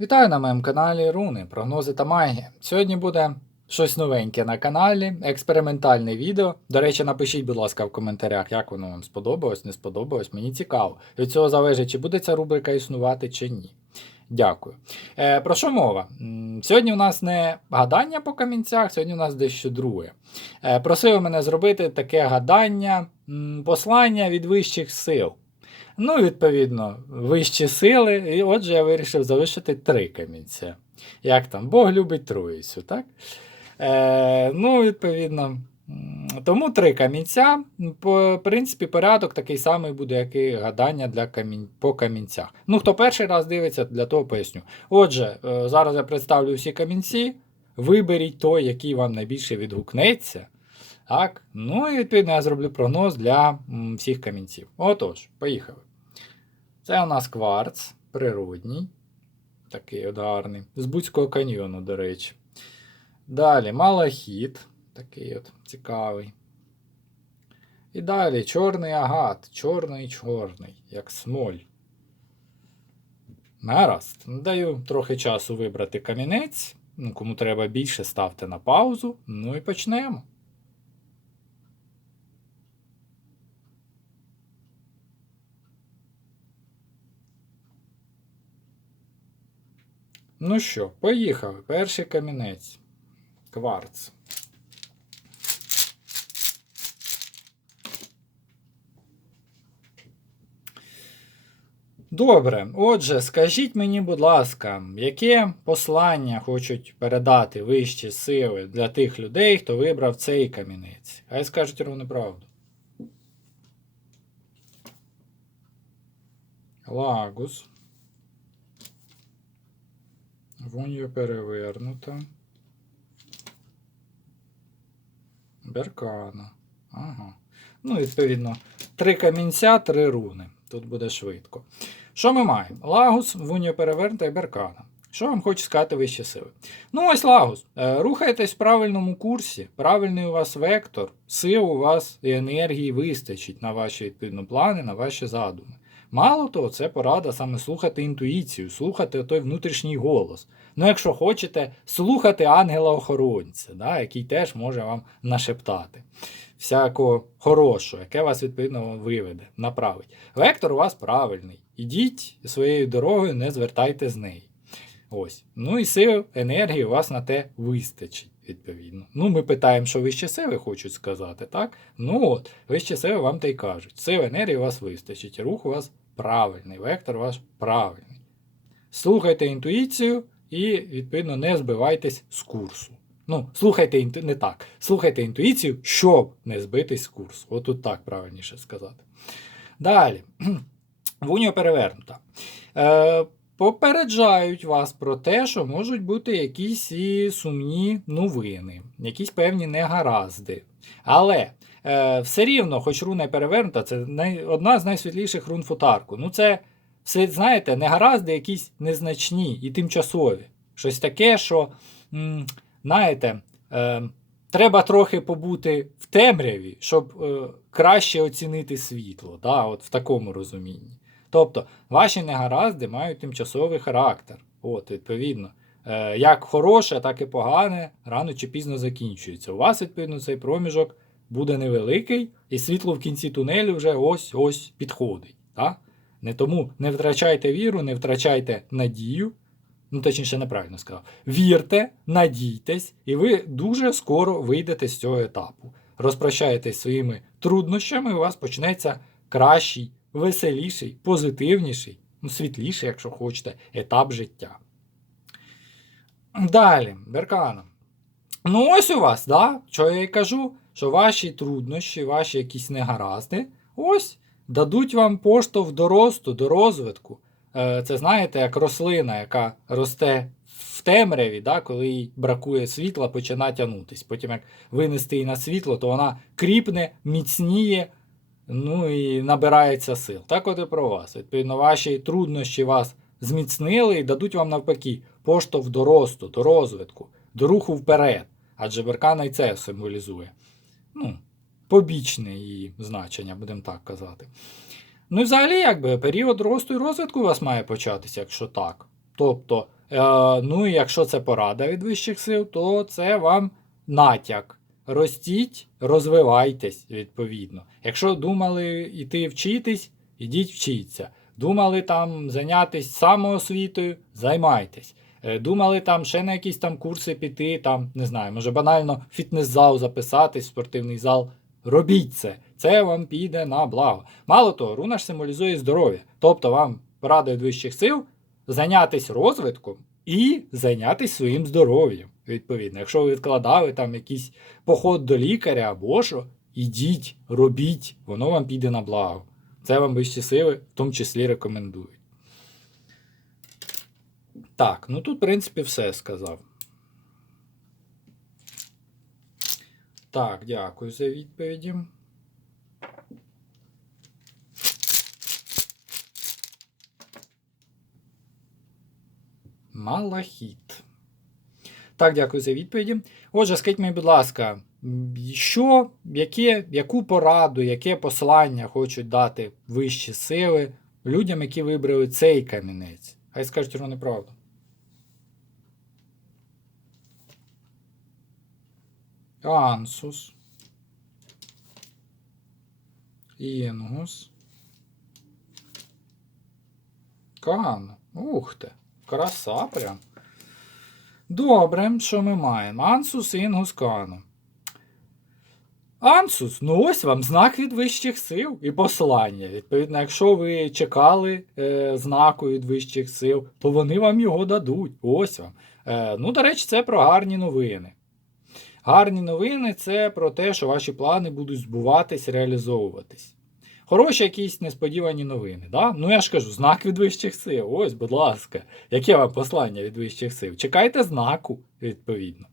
Вітаю на моєму каналі Руни, прогнози та магія. Сьогодні буде щось новеньке на каналі, експериментальне відео. До речі, напишіть, будь ласка, в коментарях, як воно вам сподобалось, не сподобалось. Мені цікаво. Від цього залежить, чи буде ця рубрика існувати, чи ні. Дякую. Е, про що мова? Сьогодні у нас не гадання по камінцях, сьогодні у нас дещо друге. Е, просили мене зробити таке гадання, послання від вищих сил. Ну, відповідно, вищі сили, і отже, я вирішив залишити три камінця. Як там? Бог любить троїцю, так? Е, ну, відповідно, тому три камінця. По принципі, порядок такий самий буде, як і гадання для камінь... по камінцях. Ну, хто перший раз дивиться, для того поясню. Отже, е, зараз я представлю всі камінці. Виберіть той, який вам найбільше відгукнеться. Так, ну і відповідно я зроблю прогноз для всіх камінців. Отож, поїхали. Це у нас кварц природній. Такий от гарний. З Буцького каньйону, до речі. Далі малахіт. Такий от цікавий. І далі чорний агат. Чорний чорний, як смоль. Гаразд. Даю трохи часу вибрати камінець. Ну, кому треба більше, ставте на паузу. Ну і почнемо. Ну що, поїхали. Перший камінець. Кварц. Добре. Отже, скажіть мені, будь ласка, яке послання хочуть передати вищі сили для тих людей, хто вибрав цей камінець? Хай скажуть ровно правду. Лагус. Вуньо перевернута. Беркана. Ага. Ну, відповідно, три камінця, три руни. Тут буде швидко. Що ми маємо? Лагус, Вуньо перевернута і Беркана. Що вам хочу сказати вищі сили? Ну, ось Лагус. Е, Рухайтесь в правильному курсі, правильний у вас вектор, сил у вас і енергії вистачить на ваші відповідно плани, на ваші задуми. Мало того, це порада саме слухати інтуїцію, слухати той внутрішній голос. Ну, якщо хочете, слухати ангела-охоронця, да, який теж може вам нашептати всякого хорошого, яке вас відповідно виведе, направить. Вектор у вас правильний. Ідіть своєю дорогою, не звертайте з неї. Ось. Ну і сил, енергії у вас на те вистачить, відповідно. Ну, ми питаємо, що вищі сили хочуть сказати, так? Ну от, вищі сили вам та й кажуть. Сил енергії у вас вистачить, рух у вас правильний, вектор ваш правильний. Слухайте інтуїцію і, відповідно, не збивайтесь з курсу. Ну, слухайте не так. Слухайте інтуїцію, щоб не збитись з курсу. От тут так правильніше сказати. Далі. Вуньо перевернута. Е, попереджають вас про те, що можуть бути якісь і сумні новини, якісь певні негаразди. Але е, все рівно, хоч руна перевернута, це най... одна з найсвітліших рун футарку. Ну, це все, знаєте, негаразди якісь незначні і тимчасові. Щось таке, що, м, знаєте, е, треба трохи побути в темряві, щоб е, краще оцінити світло. Да, от в такому розумінні. Тобто, ваші негаразди мають тимчасовий характер. От, відповідно. Е, як хороше, так і погане, рано чи пізно закінчується. У вас, відповідно, цей проміжок буде невеликий, і світло в кінці тунелю вже ось-ось підходить. Так? Не тому не втрачайте віру, не втрачайте надію. Ну, точніше, неправильно сказав. Вірте, надійтесь, і ви дуже скоро вийдете з цього етапу. Розпрощаєтесь своїми труднощами, і у вас почнеться кращий, веселіший, позитивніший, ну, світліший, якщо хочете, етап життя. Далі, Беркана. Ну, ось у вас, да? що я і кажу, що ваші труднощі, ваші якісь негаразди, ось дадуть вам поштовх до росту, до розвитку. Е, Це знаєте, як рослина, яка росте в темряві, да, коли їй бракує світла, починає тягнутись. Потім, як винести її на світло, то вона кріпне, міцніє, ну і набирається сил. Так от і про вас. Відповідно, ваші труднощі вас зміцнили і дадуть вам навпаки поштовх до росту, до розвитку, до руху вперед. Адже беркана і це символізує. Ну, побічне її значення, будемо так казати. Ну і взагалі, якби період росту і розвитку у вас має початися, якщо так. Тобто ну і якщо це порада від вищих сил, то це вам натяк. Ростіть, розвивайтесь, відповідно. Якщо думали йти вчитись, ідіть вчіться. Думали там зайнятися самоосвітою, займайтесь. Е, Думали там ще на якісь там курси піти, там, не знаю, може банально фітнес-зал записатись, спортивний зал. Робіть це. Це вам піде на благо. Мало того, руна ж символізує здоров'я. Тобто вам від вищих сил зайнятися розвитком і зайнятися своїм здоров'ям. Відповідно, якщо ви відкладали там якийсь поход до лікаря або що, ідіть, робіть, воно вам піде на благо. Це вам вищі сили в тому числі рекомендують. Так, ну тут, в принципі, все сказав. Так, дякую за відповіді. Малахіт. Так, дякую за відповіді. Отже, скажіть мені, будь ласка, що, яке, яку пораду, яке послання хочуть дати вищі сили людям, які вибрали цей камінець? Хай скажуть воно неправду. Ансус. Інгус. Кан. Ух ти. Краса прям. Добре, що ми маємо? Ансус, Інгус, Кану. Ансус, ну ось вам знак від вищих сил і послання. Відповідно, якщо ви чекали е, знаку від вищих сил, то вони вам його дадуть. Ось вам. Е, ну, до речі, це про гарні новини. Гарні новини це про те, що ваші плани будуть збуватись, реалізовуватись. Хороші якісь несподівані новини. Да? Ну я ж кажу, знак від вищих сил. Ось, будь ласка, яке вам послання від вищих сил? Чекайте знаку, відповідно.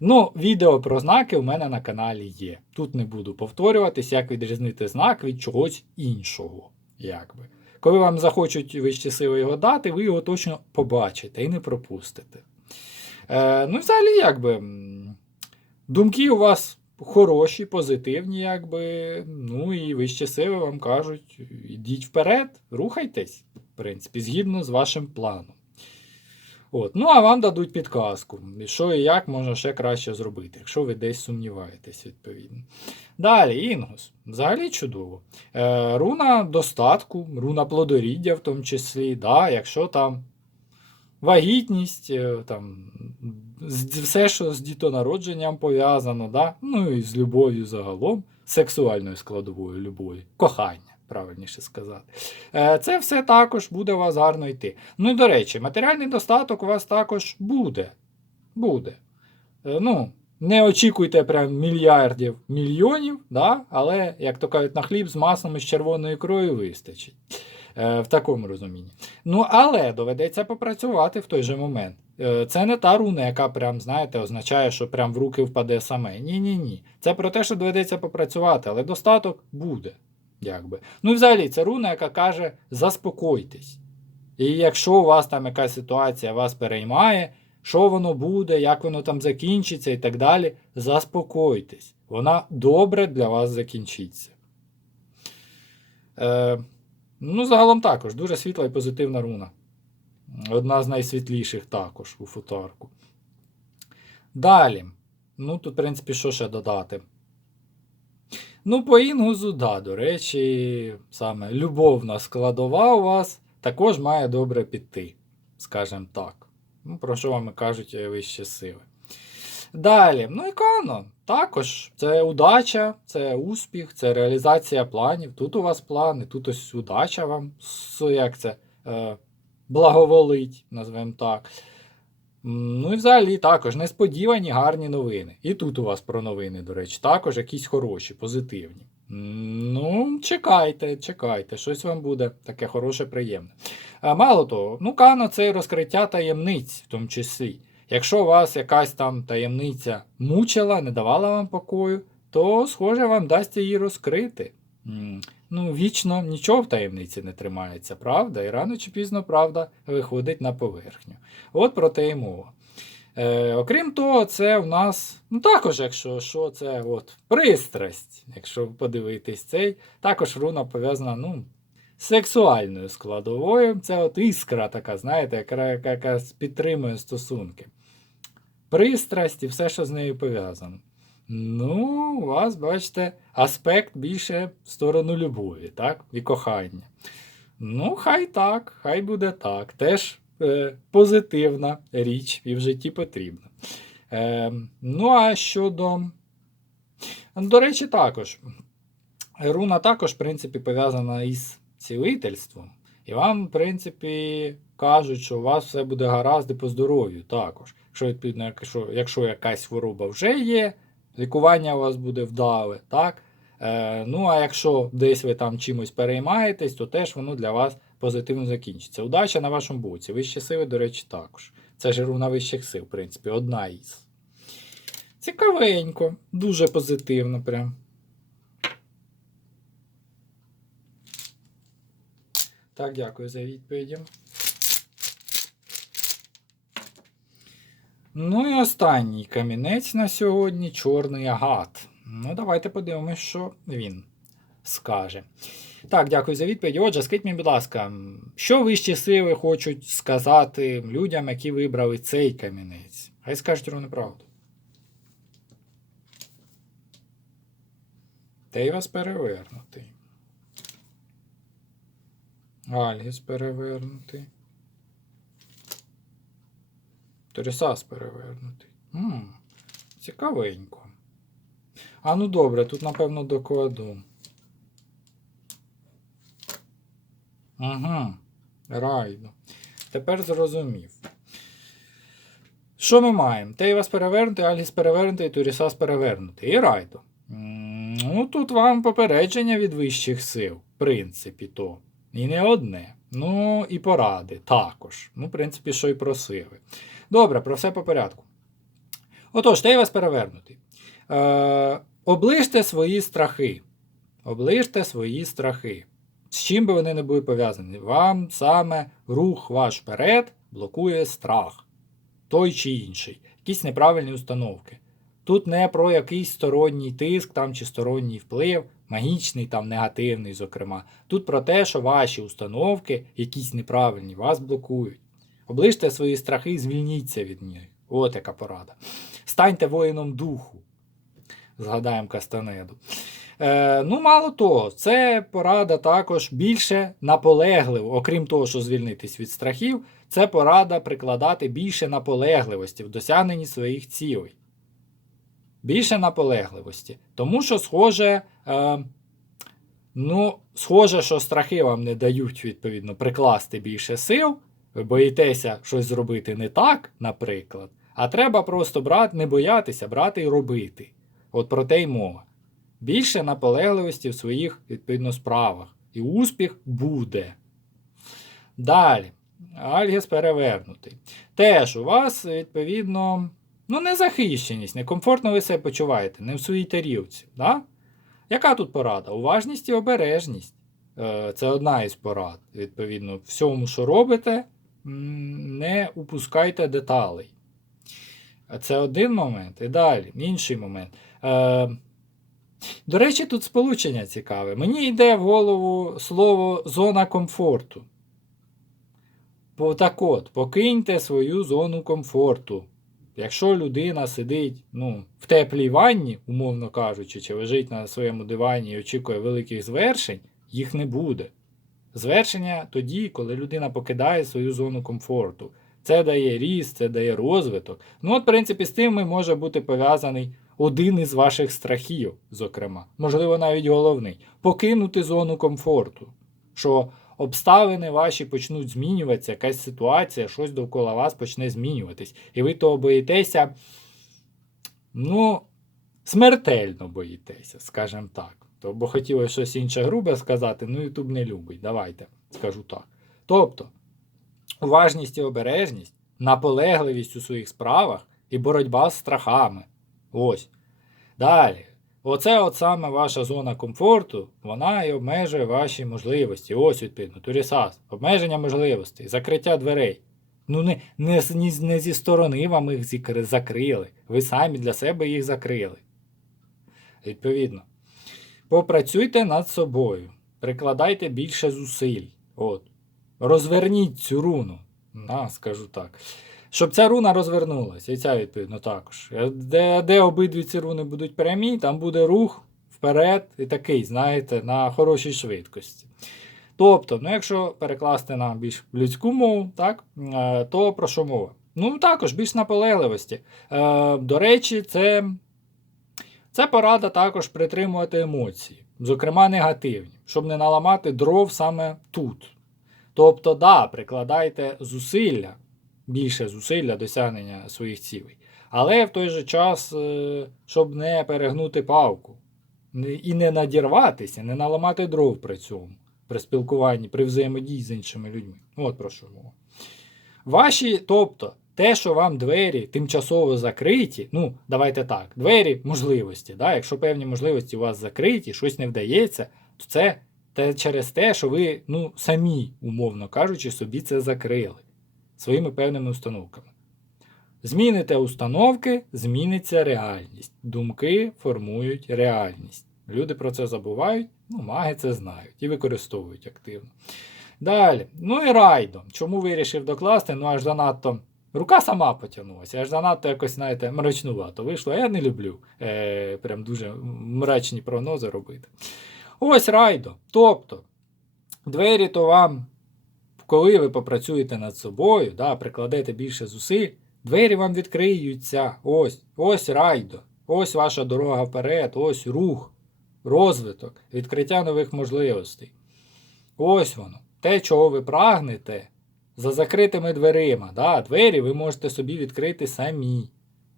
Ну, відео про знаки у мене на каналі є. Тут не буду повторюватись, як відрізнити знак від чогось іншого. Якби. Коли вам захочуть вищі сили його дати, ви його точно побачите і не пропустите. Е, ну, взагалі, якби. Думки у вас хороші, позитивні, якби. Ну і вищі сили вам кажуть: ідіть вперед, рухайтесь, в принципі, згідно з вашим планом. От. Ну, а вам дадуть підказку, що і як можна ще краще зробити, якщо ви десь сумніваєтесь, відповідно. Далі, Інгус. Взагалі чудово. Е, руна достатку, руна плодоріддя в тому числі, да, якщо там вагітність, е, там, все, що з дітонародженням пов'язано, да? ну і з любов'ю загалом, сексуальною складовою любові, кохання, правильніше сказати. Е, Це все також буде у вас гарно йти. Ну і до речі, матеріальний достаток у вас також буде. Буде. Е, Ну, не очікуйте прям мільярдів мільйонів, да? але, як то кажуть, на хліб з маслом і з червоною ікрою вистачить. Е, В такому розумінні. Ну, але доведеться попрацювати в той же момент. Е, Це не та руна, яка прям, знаєте, означає, що прям в руки впаде саме. Ні-ні ні. Це про те, що доведеться попрацювати, але достаток буде. Якби. Ну і взагалі, це руна, яка каже: заспокойтесь. І якщо у вас там якась ситуація вас переймає, що воно буде, як воно там закінчиться і так далі, заспокойтесь. Вона добре для вас закінчиться. Е, ну, загалом також, дуже світла і позитивна руна. Одна з найсвітліших також у футарку. Далі. Ну, тут, в принципі, що ще додати? Ну, по інгузу, да, до речі, саме любовна складова у вас також має добре піти, скажімо так. Ну, про що вам і кажуть е, вищі сили. Далі, ну і кано. Також це удача, це успіх, це реалізація планів. Тут у вас плани, тут ось удача вам, як це, е, благоволить, назвемо так. Ну і взагалі також несподівані гарні новини. І тут у вас про новини, до речі, також якісь хороші, позитивні. Ну, чекайте, чекайте, щось вам буде таке хороше, приємне. Мало того, ну кано це розкриття таємниць, в тому числі. Якщо вас якась там таємниця мучила, не давала вам покою, то, схоже, вам дасть її розкрити. Ну, вічно нічого в таємниці не тримається, правда? І рано чи пізно правда виходить на поверхню. От про те і мова. Е, окрім того, це в нас, ну також, якщо що, це от пристрасть, якщо подивитись цей, також руна пов'язана ну, сексуальною складовою. Це от іскра така, знаєте, яка, яка підтримує стосунки. Пристрасть і все, що з нею пов'язано. Ну, у вас, бачите, аспект більше в сторону любові, так? І кохання. Ну, хай так, хай буде так. Теж е, позитивна річ і в житті потрібна. Е, ну, а щодо. До речі, також. Руна також, в принципі, пов'язана із цілительством. І вам, в принципі, кажуть, що у вас все буде гаразд і по здоров'ю також. Якщо, відповідно, якщо, якщо якась хвороба вже є, лікування у вас буде вдале, так? Е, ну, а якщо десь ви там чимось переймаєтесь, то теж воно для вас позитивно закінчиться. Удача на вашому боці. Вищі сили, до речі, також. Це ж руна вищих сил, в принципі, одна із. Цікавенько, дуже позитивно прям. Так, дякую за відповіді. Ну і останній камінець на сьогодні чорний агат. Ну, давайте подивимось, що він скаже. Так, дякую за відповідь. Отже, скажіть мені, будь ласка, що вищі сили хочуть сказати людям, які вибрали цей камінець? Хай скажуть ровно правду. Тейвас перевернутий. Альгіс перевернутий. Торісас перевернутий. М, цікавенько. А ну добре, тут напевно докладу. Угу. Райду. Тепер зрозумів. Що ми маємо? Тейвас перевернутий, Альгіс перевернутий, Турісас перевернутий. І Райдо. Ну, тут вам попередження від вищих сил, в принципі, то. І не одне. Ну, і поради також. Ну, в принципі, що й просили. Добре, про все по порядку. Отож, Тейвас перевернутий. Е, оближте свої страхи. Оближте свої страхи. З чим би вони не були пов'язані? Вам саме рух ваш вперед блокує страх. Той чи інший. Якісь неправильні установки. Тут не про якийсь сторонній тиск там, чи сторонній вплив, магічний там негативний, зокрема. Тут про те, що ваші установки, якісь неправильні, вас блокують. Оближте свої страхи і звільніться від них. От яка порада. Станьте воїном духу. Згадаємо Кастанеду. Е, ну, мало того, це порада також більше наполегливо, окрім того, що звільнитись від страхів, це порада прикладати більше наполегливості в досягненні своїх цілей. Більше наполегливості. Тому що, схоже, е, ну, схоже, що страхи вам не дають, відповідно, прикласти більше сил. Ви боїтеся щось зробити не так, наприклад. А треба просто брати, не боятися, брати і робити. От про те й мова. Більше наполегливості в своїх відповідно справах. І успіх буде. Далі. Альгіс перевернутий. Теж у вас, відповідно, ну, незахищеність, некомфортно ви себе почуваєте, не в своїй тарілці. Да? Яка тут порада? Уважність і обережність. Е, Це одна із порад. Відповідно, всьому, що робите, не упускайте деталей. Це один момент. І далі, інший момент. Е, До речі, тут сполучення цікаве. Мені йде в голову слово зона комфорту. Так от, покиньте свою зону комфорту. Якщо людина сидить ну, в теплій ванні, умовно кажучи, чи лежить на своєму дивані і очікує великих звершень, їх не буде. Звершення тоді, коли людина покидає свою зону комфорту. Це дає ріст, це дає розвиток. Ну, от, в принципі, з тим може бути пов'язаний один із ваших страхів, зокрема, можливо, навіть головний покинути зону комфорту. Що обставини ваші почнуть змінюватися, якась ситуація, щось довкола вас почне змінюватись. І ви того боїтеся, ну, смертельно боїтеся, скажімо так. То, бо хотілося щось інше грубе сказати, ну Ютуб не любить. Давайте скажу так. Тобто, уважність і обережність, наполегливість у своїх справах і боротьба з страхами. Ось. Далі. Оце от саме ваша зона комфорту, вона і обмежує ваші можливості. Ось відповідно, Турісас. Обмеження можливостей, закриття дверей. Ну, не, не, не зі сторони вам їх закрили. Ви самі для себе їх закрили. Відповідно. Попрацюйте над собою. Прикладайте більше зусиль. От. Розверніть цю руну. На, скажу так. Щоб ця руна розвернулася, і ця відповідно також. Е, Де, де обидві ці руни будуть прямі, там буде рух вперед і такий, знаєте, на хорошій швидкості. Тобто, ну, якщо перекласти на більш людську мову, так, е, то про що мова? Ну, також більш наполегливості. Е, До речі, це, це порада також притримувати емоції, зокрема негативні, щоб не наламати дров саме тут. Тобто, да, прикладайте зусилля, більше зусиль для досягнення своїх цілей. Але в той же час, е, щоб не перегнути палку і не надірватися, не наламати дров при цьому, при спілкуванні, при взаємодії з іншими людьми. От про що мова. Ваші, тобто, те, що вам двері тимчасово закриті, ну, давайте так, двері можливості. Да? Якщо певні можливості у вас закриті, щось не вдається, то це те через те, що ви ну, самі, умовно кажучи, собі це закрили своїми певними установками. Зміните установки, зміниться реальність. Думки формують реальність. Люди про це забувають, ну, маги це знають і використовують активно. Далі. Ну і райдо. Чому вирішив докласти? Ну аж занадто. Рука сама потягнулася, аж занадто якось, знаєте, мрачнувато вийшло. Я не люблю е, прям дуже мрачні прогнози робити. Ось райдо. Тобто, двері то вам, коли ви попрацюєте над собою, да, прикладете більше зусиль, двері вам відкриються. Ось, ось райдо. Ось ваша дорога вперед, ось рух, розвиток, відкриття нових можливостей. Ось воно. Те, чого ви прагнете, за закритими дверима. Да, двері ви можете собі відкрити самі.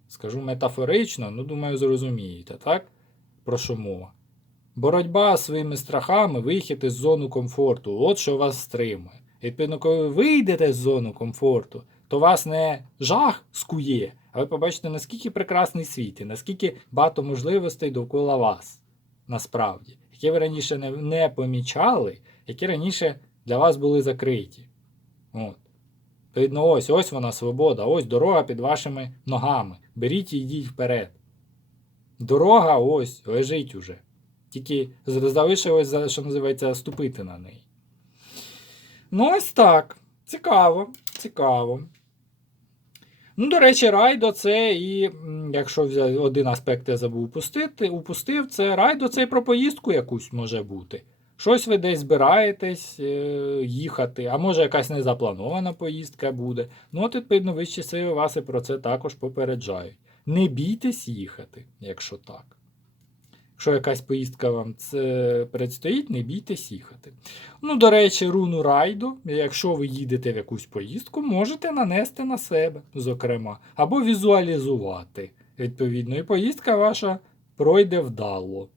Скажу метафорично, ну думаю, зрозумієте, так? Про що мова? Боротьба з своїми страхами, вихід із зону комфорту. От що вас стримує. Відповідно, коли ви вийдете з зону комфорту, то вас не жах скує, а ви побачите, наскільки прекрасний світ і наскільки багато можливостей довкола вас, насправді, які ви раніше не, помічали, які раніше для вас були закриті. От. Відповідно, ось ось вона свобода, ось дорога під вашими ногами. Беріть і йдіть вперед. Дорога ось лежить уже. Тільки залишилось, що називається, ступити на неї. Ну, ось так. Цікаво, цікаво. Ну, до речі, райдо це і, якщо один аспект я забув упустити, упустив, це райдо це і про поїздку якусь може бути. Щось ви десь збираєтесь е, їхати, а може якась незапланована поїздка буде. Ну, от, відповідно, вищі сили вас і про це також попереджають. Не бійтесь їхати, якщо так. Якщо якась поїздка вам це предстоїть, не бійтесь їхати. Ну, до речі, руну райду, якщо ви їдете в якусь поїздку, можете нанести на себе, зокрема, або візуалізувати. Відповідно, і поїздка ваша пройде вдало.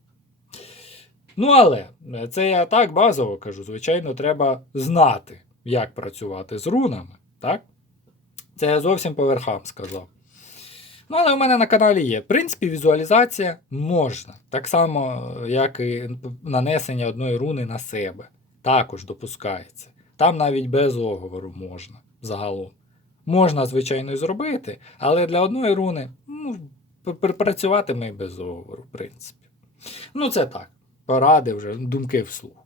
Ну, але це я так базово кажу. Звичайно, треба знати, як працювати з рунами. так? Це я зовсім по верхам сказав. Ну, але у мене на каналі є. В принципі, візуалізація можна. Так само, як і нанесення одної руни на себе. Також допускається. Там навіть без оговору можна загалом. Можна, звичайно, і зробити, але для одної руни ну, працюватиме і без оговору, в принципі. Ну, це так. Поради вже, думки вслух.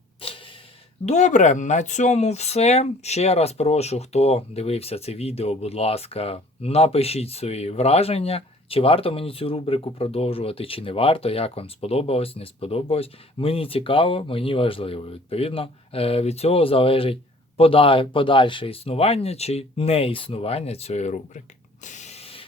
Добре, на цьому все. Ще раз прошу, хто дивився це відео, будь ласка, напишіть свої враження. Чи варто мені цю рубрику продовжувати, чи не варто, як вам сподобалось, не сподобалось. Мені цікаво, мені важливо. Відповідно, е, від цього залежить подальше існування чи не існування цієї рубрики.